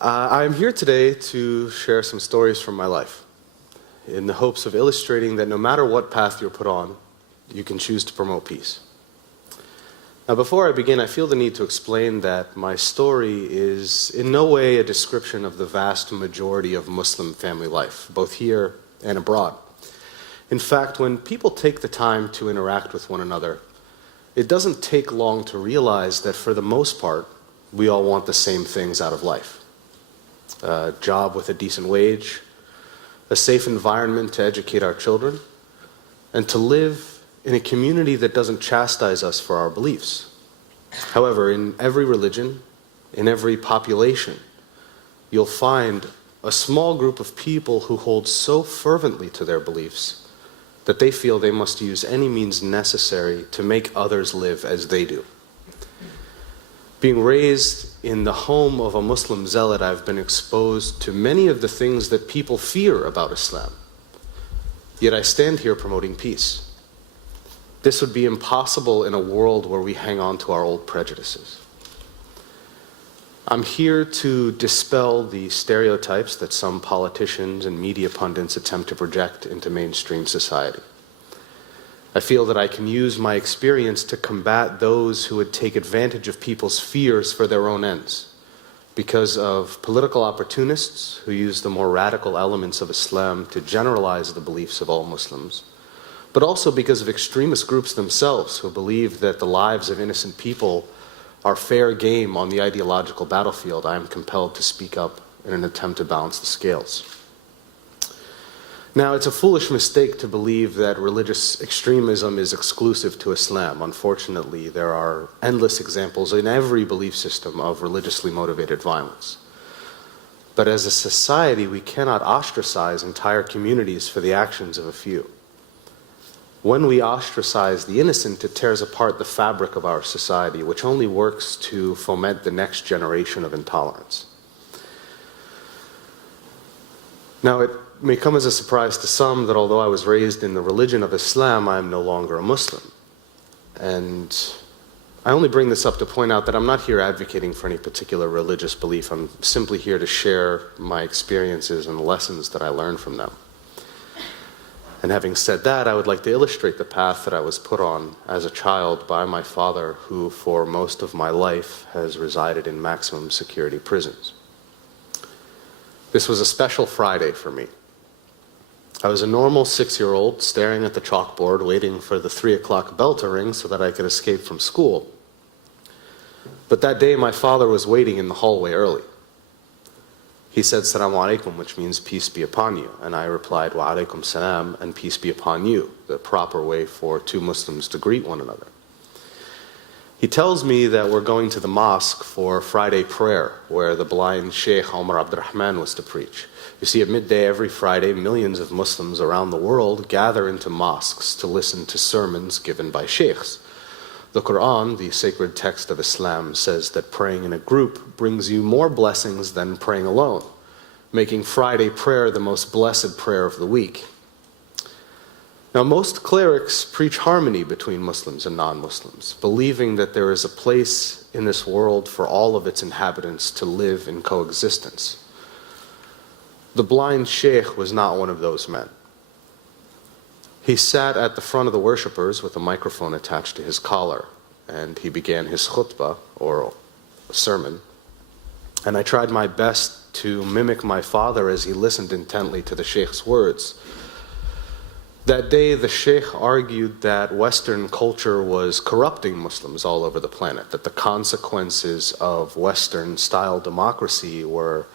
I am here today to share some stories from my life in the hopes of illustrating that no matter what path you're put on, you can choose to promote peace. Now, before I begin, I feel the need to explain that my story is in no way a description of the vast majority of Muslim family life, both here and abroad. In fact, when people take the time to interact with one another, it doesn't take long to realize that for the most part, we all want the same things out of life. A job with a decent wage, a safe environment to educate our children, and to live in a community that doesn't chastise us for our beliefs. However, in every religion, in every population, you'll find a small group of people who hold so fervently to their beliefs that they feel they must use any means necessary to make others live as they do. Being raised in the home of a Muslim zealot, I've been exposed to many of the things that people fear about Islam. Yet I stand here promoting peace. This would be impossible in a world where we hang on to our old prejudices. I'm here to dispel the stereotypes that some politicians and media pundits attempt to project into mainstream society. I feel that I can use my experience to combat those who would take advantage of people's fears for their own ends, because of political opportunists who use the more radical elements of Islam to generalize the beliefs of all Muslims, but also because of extremist groups themselves who believe that the lives of innocent people are fair game on the ideological battlefield. I am compelled to speak up in an attempt to balance the scales. Now, it's a foolish mistake to believe that religious extremism is exclusive to Islam. Unfortunately, there are endless examples in every belief system of religiously motivated violence. But as a society, we cannot ostracize entire communities for the actions of a few. When we ostracize the innocent, it tears apart the fabric of our society, which only works to foment the next generation of intolerance. Now, it may come as a surprise to some that although I was raised in the religion of Islam, I am no longer a Muslim. And I only bring this up to point out that I'm not here advocating for any particular religious belief. I'm simply here to share my experiences and the lessons that I learned from them. And having said that, I would like to illustrate the path that I was put on as a child by my father, who for most of my life has resided in maximum security prisons. This was a special Friday for me. I was a normal 6-year-old staring at the chalkboard waiting for the 3 o'clock bell to ring so that I could escape from school. But that day my father was waiting in the hallway early. He said, "Salaam alaikum," which means peace be upon you. And I replied, "Wa alaikum salam," and peace be upon you, the proper way for two Muslims to greet one another. He tells me that we're going to the mosque for Friday prayer, where the blind Sheikh Omar Abdurrahman was to preach. You see, at midday every Friday, millions of Muslims around the world gather into mosques to listen to sermons given by sheikhs. The Quran, the sacred text of Islam, says that praying in a group brings you more blessings than praying alone, making Friday prayer the most blessed prayer of the week. Now, most clerics preach harmony between Muslims and non-Muslims, believing that there is a place in this world for all of its inhabitants to live in coexistence. The blind sheikh was not one of those men. He sat at the front of the worshippers with a microphone attached to his collar, and he began his khutbah, or sermon. And I tried my best to mimic my father as he listened intently to the sheikh's words. That day, the sheikh argued that Western culture was corrupting Muslims all over the planet, that the consequences of Western-style democracy were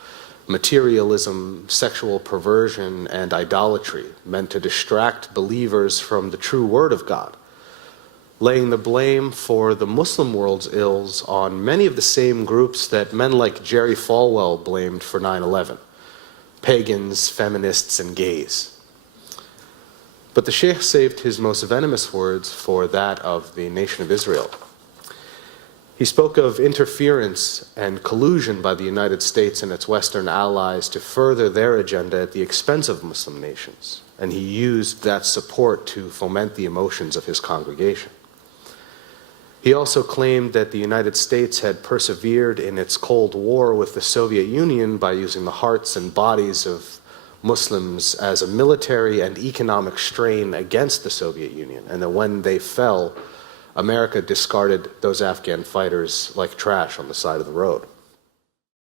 materialism, sexual perversion, and idolatry, meant to distract believers from the true word of God, laying the blame for the Muslim world's ills on many of the same groups that men like Jerry Falwell blamed for 9/11, pagans, feminists, and gays. But the sheikh saved his most venomous words for that of the nation of Israel. He spoke of interference and collusion by the United States and its Western allies to further their agenda at the expense of Muslim nations, and he used that support to foment the emotions of his congregation. He also claimed that the United States had persevered in its Cold War with the Soviet Union by using the hearts and bodies of Muslims as a military and economic strain against the Soviet Union, and that when they fell, America discarded those Afghan fighters like trash on the side of the road.